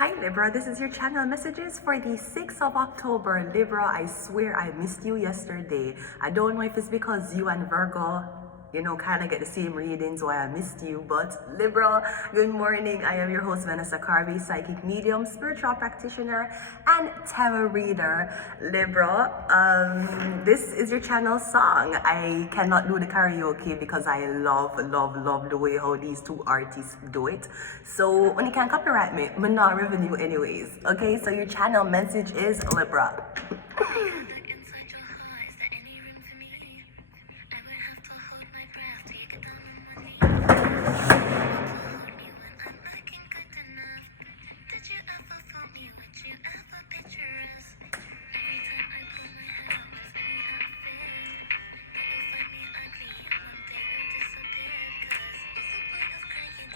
Hi Libra, this is your channel messages for the 6th of October. Libra, I swear I missed you yesterday. I don't know if it's because you and Virgo, kind of get the same readings why I missed you. But Libra, good morning. I am your host, Vanessa, Carby, psychic medium, spiritual practitioner, and tarot reader. Libra, this is your channel song. I cannot do the karaoke because I love the way how these two artists do it. So when you can copyright me, I'm not revenue anyways. Okay, so your channel message is Libra.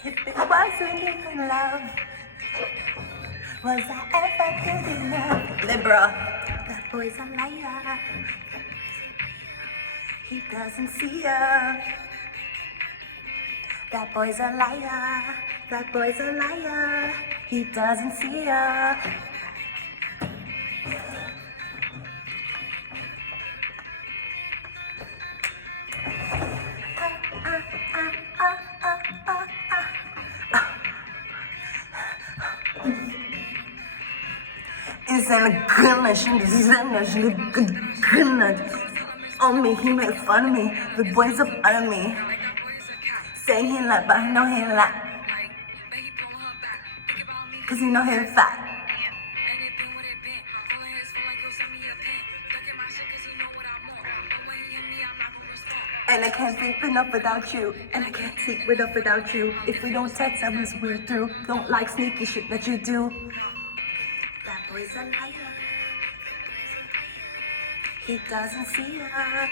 If it wasn't even love, was I ever good enough? Libra, that boy's a liar. He doesn't see ya. That boy's a liar. That boy's a liar. He doesn't see ya. It's a goodness on me, he made fun of me. The boys up on me. Saying he like, but I know he like. Cause you know he's fat. And I can't think enough without you. And I can't sleep enough without you. If we don't text, I miss we're through. Don't like sneaky shit that you do. That boy's a liar. He doesn't see her.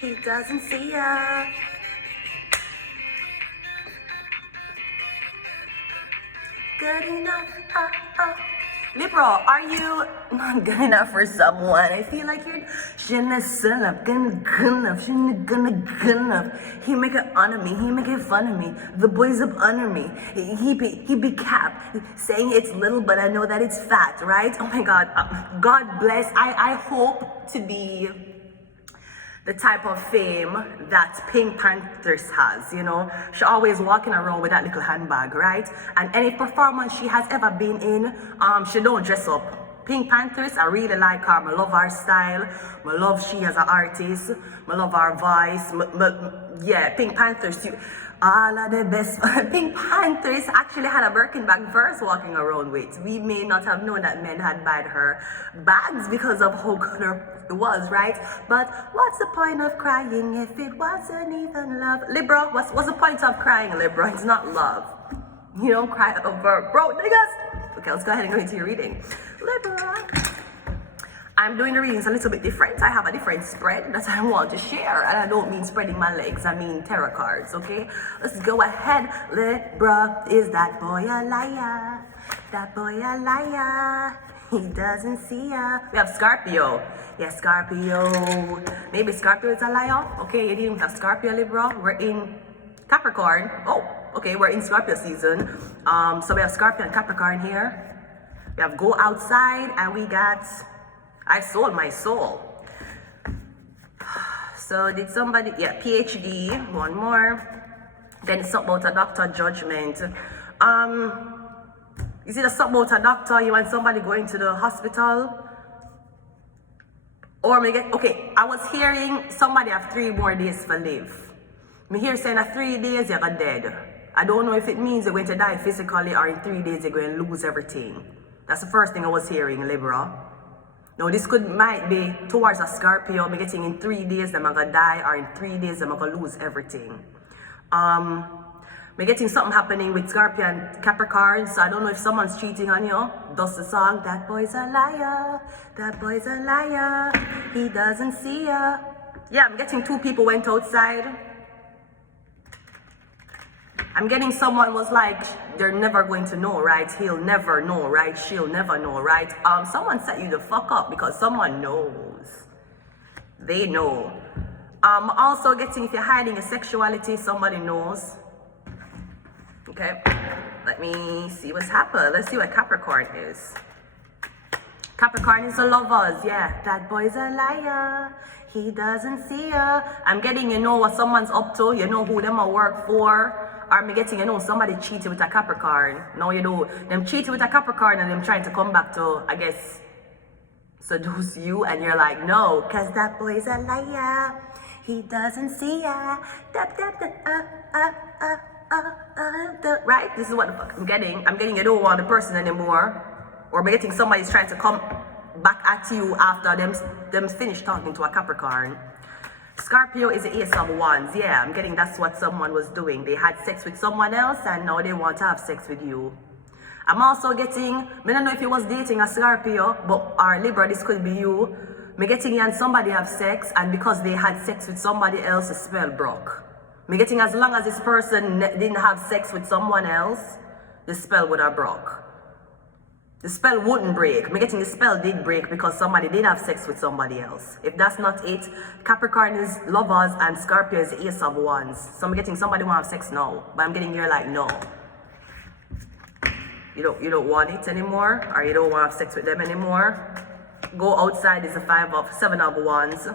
He doesn't see her. Good enough. Libra, are you not good enough for someone? I feel like you're good enough. He make it honor me. He make it fun of me. The boys up under me. He be capped, saying it's little, but I know that it's fat, right? Oh my God. God bless. I hope to be the type of fame that Pink Panthers has, She always walking around with that little handbag, right? And any performance she has ever been in, she don't dress up. Pink Panthers, I really like her. I love her style. I love she as an artist. I love her voice. Yeah, Pink Panthers, all of the best. Pink Panthers actually had a Birkenbag verse walking around with. We may not have known that men had bought her bags because of how good it was, right? But what's the point of crying if it wasn't even love? Libra, what's the point of crying, Libra? It's not love. You don't cry over bro niggas. Okay, let's go ahead and go into your reading. Libra. I'm doing the readings a little bit different. I have a different spread that I want to share. And I don't mean spreading my legs. I mean tarot cards, okay? Let's go ahead. Libra, is that boy a liar? That boy a liar. He doesn't see ya. We have Scorpio. Yes, Scorpio. Maybe Scorpio is a liar. Okay, you didn't have Scorpio, Libra. We're in Capricorn. Oh, okay, we're in Scorpio season. So we have Scorpio and Capricorn here. We have go outside and we got I sold my soul. So did somebody, yeah, PhD, one more. Then it's something about a doctor judgment. Is it something about a doctor, you want somebody going to the hospital? Or okay, I was hearing somebody have 3 more days for live. Me hear saying that 3 days you're dead. I don't know if it means you're going to die physically or in 3 days you're going to lose everything. That's the first thing I was hearing, Libra. Now this might be towards a Scorpio. I'm getting in 3 days I'm gonna die, or in 3 days I'm gonna lose everything. I'm getting something happening with Scorpio and Capricorn, so I don't know if someone's cheating on you. Does the song, that boy's a liar, that boy's a liar, he doesn't see ya. Yeah, I'm getting 2 people went outside. I'm getting someone was like, they're never going to know, right? He'll never know, right? She'll never know, right? Someone set you the fuck up because someone knows. They know. Also getting, if you're hiding your sexuality, somebody knows. Okay, let me see what's happened. Let's see what Capricorn is. Capricorn is a lovers, yeah. That boy's a liar. He doesn't see ya. I'm getting, you know what someone's up to. You know who them a work for. Or I'm getting, you know, somebody cheated with a Capricorn. No, you know, them cheated with a Capricorn and them trying to come back to, I guess, seduce you. And you're like, no, because that boy's a liar. He doesn't see ya. Right? This is what the fuck I'm getting. I'm getting, you don't want the person anymore. Or I'm getting somebody's trying to come back at you after them finished talking to a Capricorn. Scorpio is the Ace of Wands. Yeah, I'm getting that's what someone was doing. They had sex with someone else and now they want to have sex with you. I'm also getting, I don't know if you was dating a Scorpio, but or Libra, this could be you. Me getting you and somebody have sex, and because they had sex with somebody else, the spell broke. Me getting as long as this person didn't have sex with someone else, the spell would have broke. The spell wouldn't break. Me getting the spell did break because somebody did have sex with somebody else. If that's not it, Capricorn is lovers and Scorpio is the Ace of Wands. So I'm getting somebody want to have sex now, but I'm getting you're like, no. You don't want it anymore, or you don't want to have sex with them anymore. Go outside is the 7 of Wands.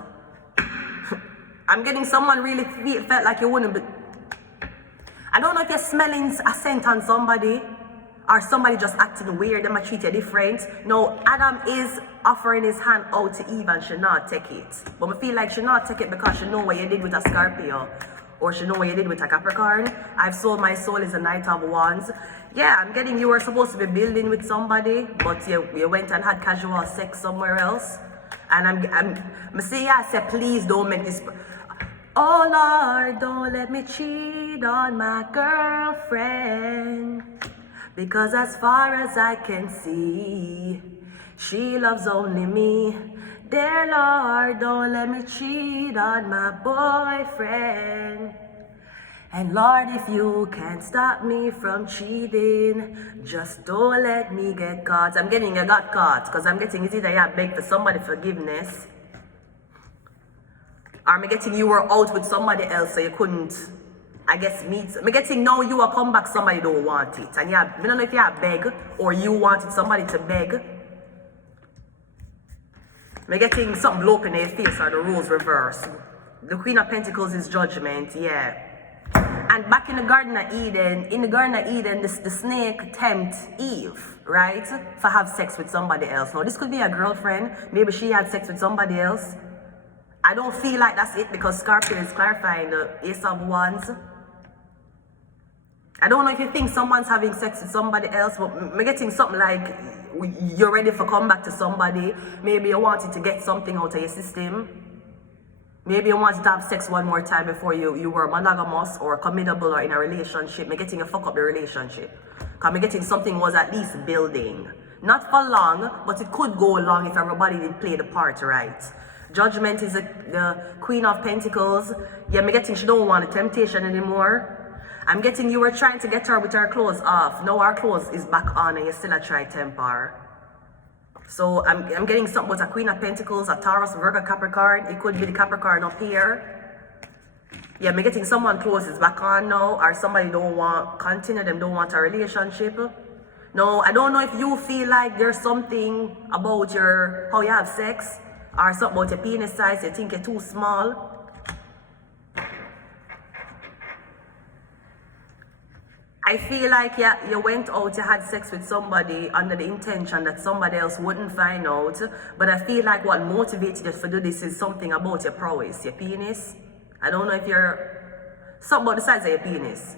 I'm getting someone really felt like you wouldn't be. I don't know if you're smelling a scent on somebody, or somebody just acting weird, they might treat you different. No, Adam is offering his hand out to Eve and she not take it. But I feel like she not take it because she know what you did with a Scorpio. Or she know what you did with a Capricorn. I've sold my soul is a Knight of Wands. Yeah, I'm getting you were supposed to be building with somebody, but you went and had casual sex somewhere else. And I'm saying, I say, please don't make this. Oh Lord, don't let me cheat on my girlfriend. Because as far as I can see, she loves only me. Dear Lord, don't let me cheat on my boyfriend. And Lord, if you can't stop me from cheating, just don't let me get caught. I'm getting you got caught, because I'm getting it's either you beg for somebody forgiveness, or I'm getting you were out with somebody else so you couldn't, I guess, meet. I'm getting now you will come back, somebody don't want it. And I don't know if you have beg or you wanted somebody to beg. I'm getting something blow up in their face or the roles reversed. The Queen of Pentacles is judgment, yeah. And back in the Garden of Eden, the snake tempt Eve, right? For have sex with somebody else. Now this could be a girlfriend, maybe she had sex with somebody else. I don't feel like that's it because Scorpio is clarifying the Ace of Wands. I don't know if you think someone's having sex with somebody else, but I'm getting something like you're ready for come back to somebody. Maybe you wanted to get something out of your system. Maybe you wanted to have sex one more time before you were monogamous or committable or in a relationship. I'm getting a fuck up the relationship. Because I'm getting something was at least building. Not for long, but it could go long if everybody did play the part right. Judgment is the Queen of Pentacles. Yeah, I'm getting she don't want a temptation anymore. I'm getting you were trying to get her with her clothes off. Now her clothes is back on and you still a try temper. So I'm getting something with a Queen of Pentacles, a Taurus, Virgo, Capricorn. It could be the Capricorn up here. Yeah, I'm getting someone clothes is back on now, or somebody don't want continue, them don't want a relationship. No, I don't know if you feel like there's something about your how you have sex, or something about your penis size, you think you're too small. I feel like you went out, you had sex with somebody under the intention that somebody else wouldn't find out. But I feel like what motivated you to do this is something about your prowess, your penis. I don't know if you're something about the size of your penis.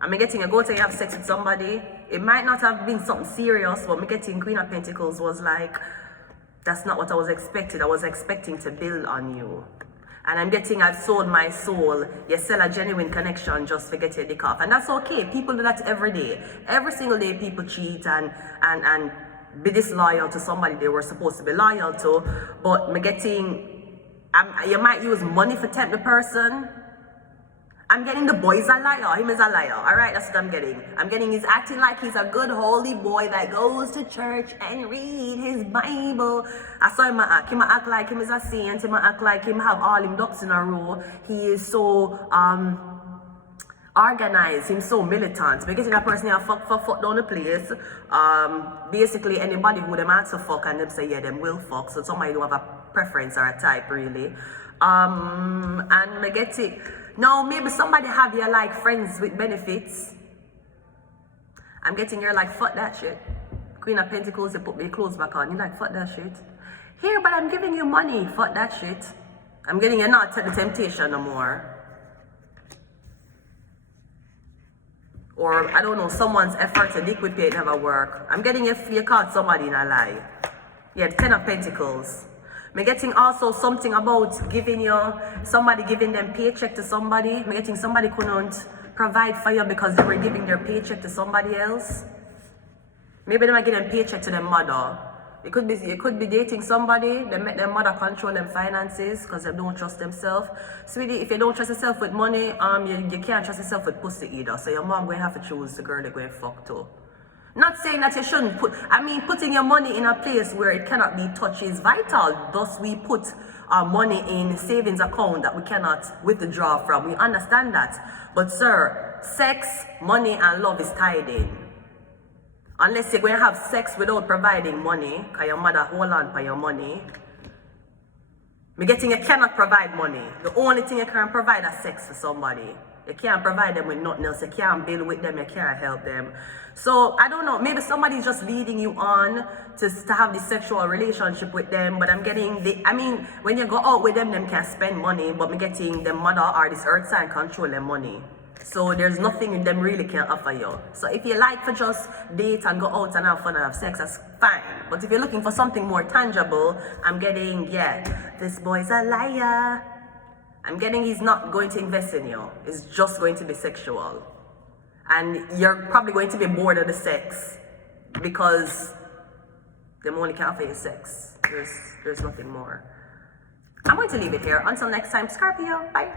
I'm getting you go to you have sex with somebody. It might not have been something serious, but me getting Queen of Pentacles was like, that's not what I was expecting. I was expecting to build on you. And I'm getting I've sold my soul. You sell a genuine connection just to get your dick off. And that's okay. People do that every day. Every single day people cheat and be disloyal to somebody they were supposed to be loyal to. But me getting, you might use money to tempt the person. I'm getting the boy's a liar. Him is a liar. All right, that's what I'm getting. I'm getting he's acting like he's a good holy boy that goes to church and read his Bible. I saw him act. Him act like him is a saint. Him act like him have all him ducks in a row. He is so organized. Him so militant. Because in a person here fuck down the place. Basically anybody who them ask to fuck and them say yeah them will fuck. So somebody don't have a preference or a type really. And I get it. Now, maybe somebody have you like friends with benefits. I'm getting you're like, fuck that shit. Queen of Pentacles, you put me clothes back on. You're like, fuck that shit. Here, but I'm giving you money. Fuck that shit. I'm getting you not to the temptation no more. Or, I don't know, someone's effort to liquidate never work. I'm getting you caught somebody in a lie. Yeah, the 10 of Pentacles. I'm getting also something about giving you, somebody giving them paycheck to somebody. I'm getting somebody couldn't provide for you because they were giving their paycheck to somebody else. Maybe they might give them paycheck to their mother. You could be dating somebody, they make their mother control them finances because they don't trust themselves. Sweetie, if you don't trust yourself with money, you can't trust yourself with pussy either. So your mom going to have to choose the girl they're going to fuck to. Not saying that you shouldn't putting your money in a place where it cannot be touched is vital. Thus, we put our money in savings account that we cannot withdraw from. We understand that. But sir, sex, money, and love is tied in. Unless you're going to have sex without providing money, because your mother hold on for your money. Me getting you cannot provide money. The only thing you can provide is sex for somebody. You can't provide them with nothing else. You can't build with them. You can't help them. So, I don't know. Maybe somebody's just leading you on to have this sexual relationship with them. But I'm getting when you go out with them can spend money. But I'm getting the mother or this earth sign control their money. So, there's nothing them really can offer you. So, if you like to just date and go out and have fun and have sex, that's fine. But if you're looking for something more tangible, I'm getting, this boy's a liar. I'm getting he's not going to invest in you. It's just going to be sexual. And you're probably going to be bored of the sex because they only can offer you sex. There's nothing more. I'm going to leave it here. Until next time, Scorpio. Bye.